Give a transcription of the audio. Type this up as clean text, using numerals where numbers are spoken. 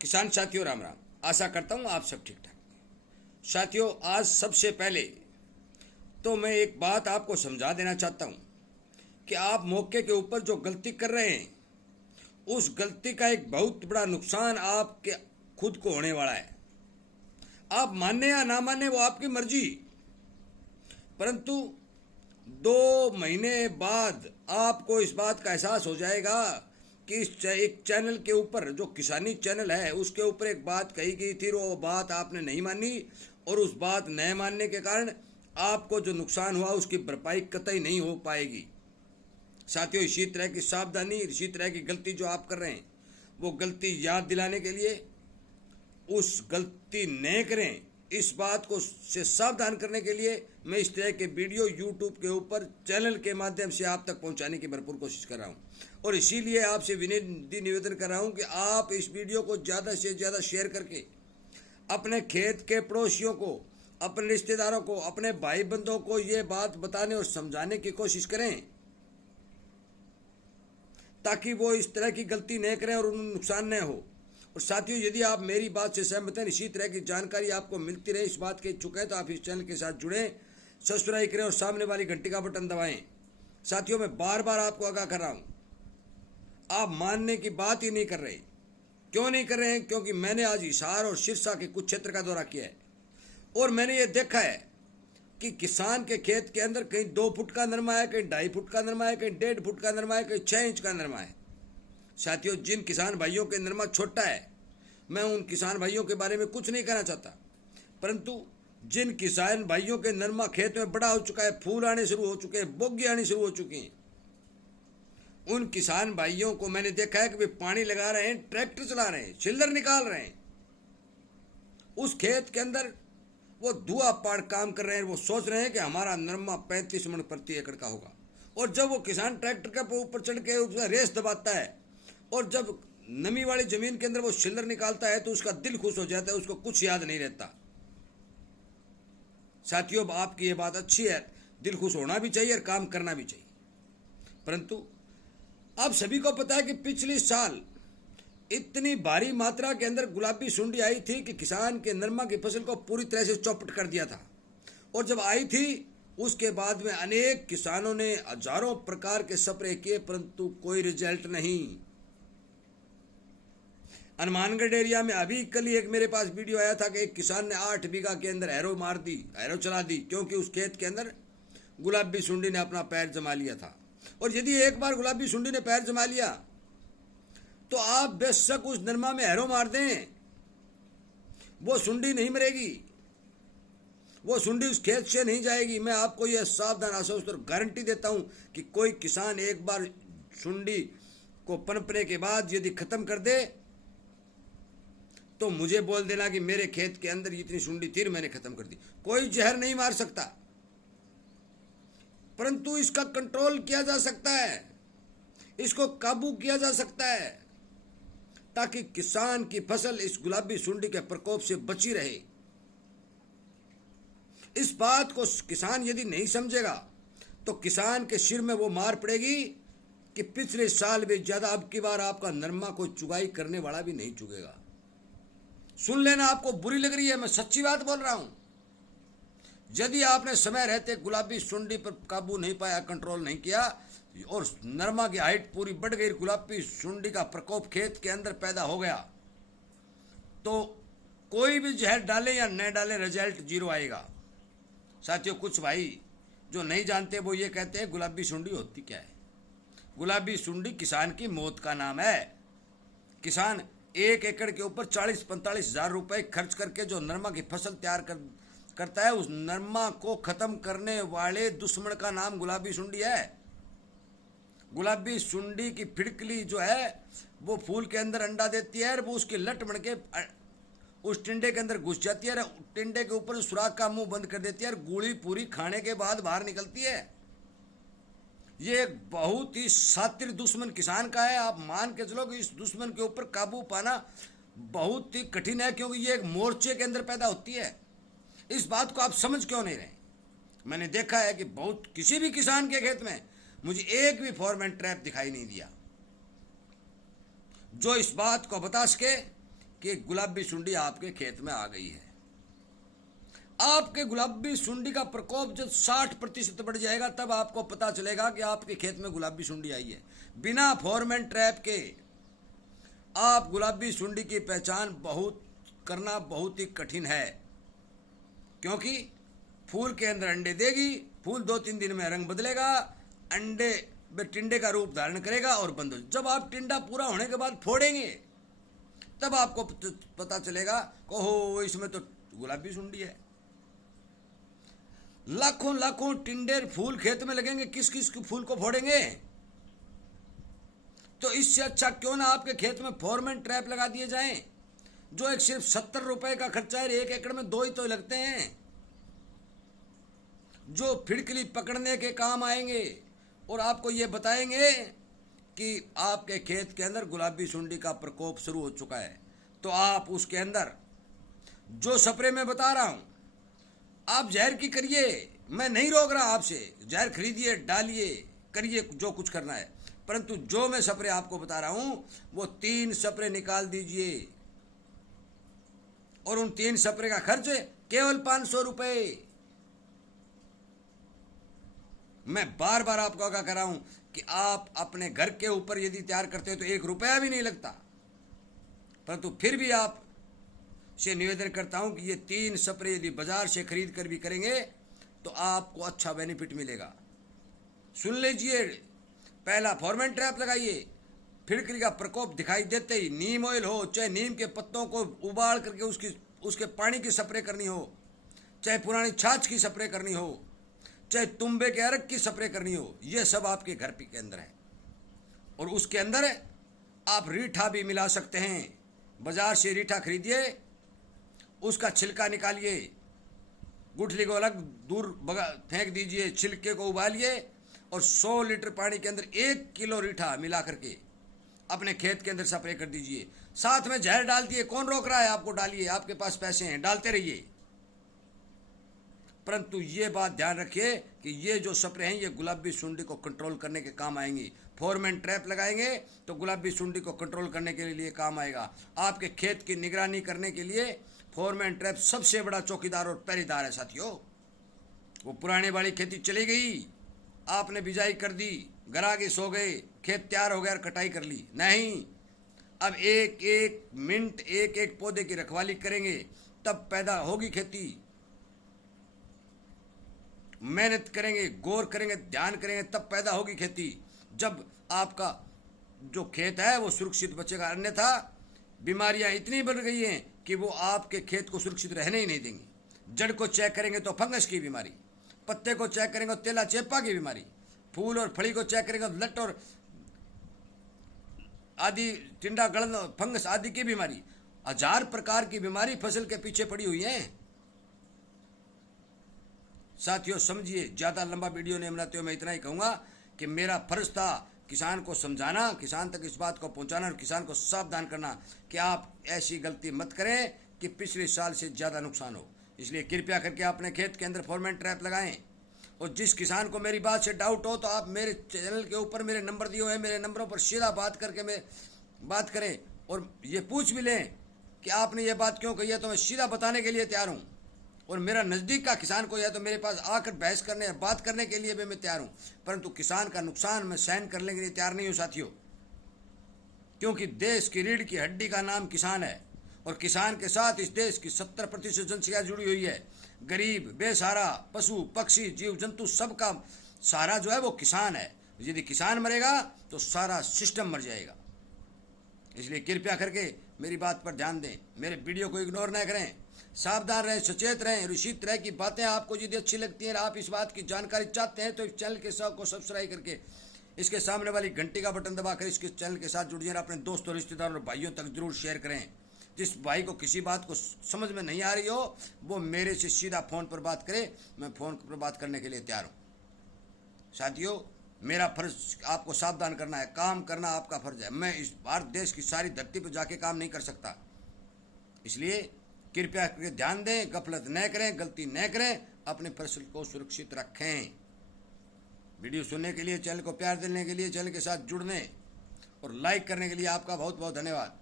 किसान साथियों राम राम। आशा करता हूँ आप सब ठीक ठाक। साथियों, आज सबसे पहले तो मैं एक बात आपको समझा देना चाहता हूँ कि आप मौके के ऊपर जो गलती कर रहे हैं उस गलती का एक बहुत बड़ा नुकसान आपके खुद को होने वाला है। आप माने या ना माने वो आपकी मर्जी, परंतु 2 महीने बाद आपको इस बात का एहसास हो जाएगा कि इस एक चैनल के ऊपर जो किसानी चैनल है उसके ऊपर एक बात कही गई थी, वो बात आपने नहीं मानी और उस बात नहीं मानने के कारण आपको जो नुकसान हुआ उसकी भरपाई कतई नहीं हो पाएगी। साथियों, इसी तरह की सावधानी, इसी तरह की गलती जो आप कर रहे हैं वो गलती याद दिलाने के लिए उस गलती न करें, इस बात को से सावधान करने के लिए मैं इस तरह के वीडियो यूट्यूब के ऊपर चैनल के माध्यम से आप तक पहुंचाने की भरपूर कोशिश कर रहा हूं और इसीलिए आपसे विनती निवेदन कर रहा हूं कि आप इस वीडियो को ज़्यादा से ज़्यादा शेयर करके अपने खेत के पड़ोसियों को, अपने रिश्तेदारों को, अपने भाई बंधुओं को ये बात बताने और समझाने की कोशिश करें ताकि वो इस तरह की गलती न करें और उन्हें नुकसान न हो। और साथियों, यदि आप मेरी बात से सहमत हैं, इसी तरह की जानकारी आपको मिलती रहे, इस बात के इच्छुक हैं, तो आप इस चैनल के साथ जुड़ें, सब्सक्राइब करें और सामने वाली घंटी का बटन दबाएं। साथियों, मैं बार बार आपको आगाह कर रहा हूं, आप मानने की बात ही नहीं कर रहे। क्यों नहीं कर रहे हैं? क्योंकि मैंने आज हिसार और सिरसा के कुछ क्षेत्र का दौरा किया है और मैंने ये देखा है कि किसान के खेत के अंदर कहीं 2 फुट का नरमा है, कहीं 2.5 फुट का नरमा है, कहीं 1.5 फुट का नरमा है, कहीं 6 इंच का नरमा है। साथियों, जिन किसान भाइयों के नरमा छोटा है, मैं उन किसान भाइयों के बारे में कुछ नहीं कहना चाहता, परंतु जिन किसान भाइयों के नरमा खेत में बड़ा हो चुका है, फूल आने शुरू हो चुके हैं, बोगी आनी शुरू हो चुकी हैं, उन किसान भाइयों को मैंने देखा है कि वे पानी लगा रहे हैं, ट्रैक्टर चला रहे हैं, छिल्लर निकाल रहे हैं, उस खेत के अंदर वो धुआं पाड़ काम कर रहे हैं। वो सोच रहे हैं कि हमारा नरमा 35 मन प्रति एकड़ का होगा। और जब वो किसान ट्रैक्टर के ऊपर चढ़ के उसका रेस दबाता है और जब नमी वाली जमीन के अंदर वो छिल्लर निकालता है तो उसका दिल खुश हो जाता है, उसको कुछ याद नहीं रहता। साथियों, आपकी ये बात अच्छी है, दिल खुश होना भी चाहिए और काम करना भी चाहिए, परंतु आप सभी को पता है कि पिछले साल इतनी भारी मात्रा के अंदर गुलाबी सुंडी आई थी कि किसान के नरमा की फसल को पूरी तरह से चौपट कर दिया था। और जब आई थी उसके बाद में अनेक किसानों ने हजारों प्रकार के स्प्रे किए, परंतु कोई रिजल्ट नहीं। हनुमानगढ़ एरिया में अभी कल ही एक मेरे पास वीडियो आया था कि एक किसान ने 8 बीघा के अंदर हैरो मार दी, हैरो चला दी, क्योंकि उस खेत के अंदर गुलाबी सुंडी ने अपना पैर जमा लिया था। और यदि एक बार गुलाबी सुंडी ने पैर जमा लिया तो आप बेशक उस नरमा में हैरो मार दें, वो सुंडी नहीं मरेगी, वो सुंडी उस खेत से नहीं जाएगी। मैं आपको यह सावधान आश्वस्त और गारंटी देता हूं कि कोई किसान एक बार सुंडी को पनपने के बाद यदि खत्म कर दे तो मुझे बोल देना कि मेरे खेत के अंदर इतनी सुंडी थी, मैंने खत्म कर दी। कोई जहर नहीं मार सकता, परंतु इसका कंट्रोल किया जा सकता है, इसको काबू किया जा सकता है ताकि किसान की फसल इस गुलाबी सुंडी के प्रकोप से बची रहे। इस बात को किसान यदि नहीं समझेगा तो किसान के सिर में वो मार पड़ेगी कि पिछले साल भी ज्यादा, अब की बार आपका नरमा कोई चुगाई करने वाला भी नहीं चुगेगा। सुन लेना, आपको बुरी लग रही है, मैं सच्ची बात बोल रहा हूं। यदि आपने समय रहते गुलाबी सुंडी पर काबू नहीं पाया, कंट्रोल नहीं किया और नरमा की हाइट पूरी बढ़ गई, गुलाबी सुंडी का प्रकोप खेत के अंदर पैदा हो गया, तो कोई भी जहर डाले या न डाले रिजल्ट 0 आएगा। साथियों, कुछ भाई जो नहीं जानते वो ये कहते हैं गुलाबी सुंडी होती क्या है। गुलाबी सुंडी किसान की मौत का नाम है। किसान 1 एकड़ के ऊपर 40-45 हजार रुपए खर्च करके जो नरमा की फसल तैयार करता है, उस नरमा को खत्म करने वाले दुश्मन का नाम गुलाबी सुंडी है। गुलाबी सुंडी की फिड़कली जो है वो फूल के अंदर अंडा देती है और वो उसकी लट बन के उस टिंडे के अंदर घुस जाती है, टिंडे के ऊपर सुराख का मुंह बंद कर देती है और गोली पूरी खाने के बाद बाहर निकलती है। ये एक बहुत ही शातिर दुश्मन किसान का है। आप मान के चलो कि इस दुश्मन के ऊपर काबू पाना बहुत ही कठिन है, क्योंकि ये एक मोर्चे के अंदर पैदा होती है। इस बात को आप समझ क्यों नहीं रहे? मैंने देखा है कि बहुत किसी भी किसान के खेत में मुझे एक भी फॉर्मेट ट्रैप दिखाई नहीं दिया जो इस बात को बता सके कि गुलाबी सुंडी आपके खेत में आ गई है। आपके गुलाबी सुंडी का प्रकोप जब 60% बढ़ जाएगा तब आपको पता चलेगा कि आपके खेत में गुलाबी सुंडी आई है। बिना फोरमैन ट्रैप के आप गुलाबी सुंडी की पहचान करना बहुत ही कठिन है, क्योंकि फूल के अंदर अंडे देगी, फूल 2-3 दिन में रंग बदलेगा, अंडे में टिंडे का रूप धारण करेगा और बंद हो। जब आप टिंडा पूरा होने के बाद फोड़ेंगे तब आपको पता चलेगा ओहो इसमें तो गुलाबी सुंडी है। लाखों लाखों टिंडे फूल खेत में लगेंगे, किस किस फूल को फोड़ेंगे? तो इससे अच्छा क्यों ना आपके खेत में फोरमैन ट्रैप लगा दिए जाएं, जो एक सिर्फ 70 रुपए का खर्चा है, 1 एकड़ में 2 ही तो लगते हैं, जो फिड़कली पकड़ने के काम आएंगे और आपको ये बताएंगे कि आपके खेत के अंदर गुलाबी सुंडी का प्रकोप शुरू हो चुका है। तो आप उसके अंदर जो स्प्रे मैं बता रहा हूं, आप जहर की करिए, मैं नहीं रोक रहा आपसे, जहर खरीदिए, डालिए, करिए जो कुछ करना है, परंतु जो मैं स्प्रे आपको बता रहा हूं वो 3 स्प्रे निकाल दीजिए और उन 3 स्प्रे का खर्च केवल 500 रुपए। मैं बार बार आपको आगाह कर रहा हूं कि आप अपने घर के ऊपर यदि तैयार करते हो तो 1 रुपया भी नहीं लगता, परंतु फिर भी आप से निवेदन करता हूं कि ये 3 स्प्रे यदि बाजार से खरीद कर भी करेंगे तो आपको अच्छा बेनिफिट मिलेगा। सुन लीजिए, पहला फोरमैन ट्रैप लगाइए, फिड़कली का प्रकोप दिखाई देते ही नीम ऑयल हो, चाहे नीम के पत्तों को उबाल करके उसके पानी की स्प्रे करनी हो, चाहे पुरानी छाछ की स्प्रे करनी हो, चाहे तुम्बे के अरक की स्प्रे करनी हो, ये सब आपके घर के अंदर है। और उसके अंदर आप रीठा भी मिला सकते हैं। बाजार से रीठा खरीदिए, उसका छिलका निकालिए, गुठली को अलग दूर फेंक दीजिए, छिलके को उबालिए और 100 लीटर पानी के अंदर 1 किलो रीठा मिला करके अपने खेत के अंदर स्प्रे कर दीजिए। साथ में जहर डाल दिए, कौन रोक रहा है आपको? डालिए, आपके पास पैसे हैं, डालते रहिए। परंतु ये बात ध्यान रखिए कि ये जो स्प्रे हैं ये गुलाबी सुंडी को कंट्रोल करने के काम आएंगी। फोरमैन ट्रैप लगाएंगे तो गुलाबी सुंडी को कंट्रोल करने के लिए काम आएगा। आपके खेत की निगरानी करने के लिए फोरमैन ट्रैप सबसे बड़ा चौकीदार और पहरेदार है साथियों। वो पुराने वाली खेती चली गई, आपने बिजाई कर दी, घर आगे सो गए, खेत तैयार हो गया और कटाई कर ली, नहीं। अब 1-1 मिनट 1-1 पौधे की रखवाली करेंगे तब पैदा होगी खेती। मेहनत करेंगे, गौर करेंगे, ध्यान करेंगे तब पैदा होगी खेती। जब आपका जो खेत है वो सुरक्षित बचेगा, अन्यथा बीमारियां इतनी बढ़ गई हैं कि वो आपके खेत को सुरक्षित रहने ही नहीं देंगी। जड़ को चेक करेंगे तो फंगस की बीमारी, पत्ते को चेक करेंगे तो तेला चेपा की बीमारी, फूल और फली को चेक करेंगे तो लट और आदि टिंडा गलन फंगस आदि की बीमारी। 1000 प्रकार की बीमारी फसल के पीछे पड़ी हुई है साथियों। समझिए, ज्यादा लंबा वीडियो नहीं बनाते हुए मैं इतना ही कहूंगा कि मेरा फर्ज था किसान को समझाना, किसान तक इस बात को पहुंचाना और किसान को सावधान करना कि आप ऐसी गलती मत करें कि पिछले साल से ज्यादा नुकसान हो। इसलिए कृपया करके अपने खेत के अंदर फोरमैन ट्रैप लगाएं। और जिस किसान को मेरी बात से डाउट हो तो आप मेरे चैनल के ऊपर मेरे नंबर दिए हुए हैं, मेरे नंबरों पर सीधा बात करके मैं बात करें और ये पूछ भी लें कि आपने ये बात क्यों कही है, तो मैं सीधा बताने के लिए तैयार हूँ। और मेरा नज़दीक का किसान कोई है तो मेरे पास आकर बहस करने या बात करने के लिए भी मैं तैयार हूँ, परंतु किसान का नुकसान मैं सहन करने के लिए तैयार नहीं हूँ साथियों। क्योंकि देश की रीढ़ की हड्डी का नाम किसान है और किसान के साथ इस देश की 70% जनसंख्या जुड़ी हुई है। गरीब, बेसहारा, पशु पक्षी, जीव जंतु सबका सहारा जो है वो किसान है। यदि किसान मरेगा तो सारा सिस्टम मर जाएगा। इसलिए कृपया करके मेरी बात पर ध्यान दें, मेरे वीडियो को इग्नोर न करें, सावधान रहें, सचेत रहें। और इसी तरह की बातें आपको यदि अच्छी लगती हैं और आप इस बात की जानकारी चाहते हैं तो इस चैनल के साथ को सब्सक्राइब करके इसके सामने वाली घंटी का बटन दबाकर इसके चैनल के साथ जुड़ जाए। अपने दोस्तों, रिश्तेदारों और भाइयों तक जरूर शेयर करें। जिस भाई को किसी बात को समझ में नहीं आ रही हो वो मेरे से सीधा फ़ोन पर बात करे, मैं फ़ोन पर बात करने के लिए तैयार हूँ। साथियों, मेरा फर्ज आपको सावधान करना है, काम करना आपका फर्ज है। मैं इस भारत देश की सारी धरती पर जाके काम नहीं कर सकता। इसलिए कृपया करके ध्यान दें, गफलत न करें, गलती न करें, अपने फसल को सुरक्षित रखें। वीडियो सुनने के लिए, चैनल को प्यार देने के लिए, चैनल के साथ जुड़ने और लाइक करने के लिए आपका बहुत बहुत धन्यवाद।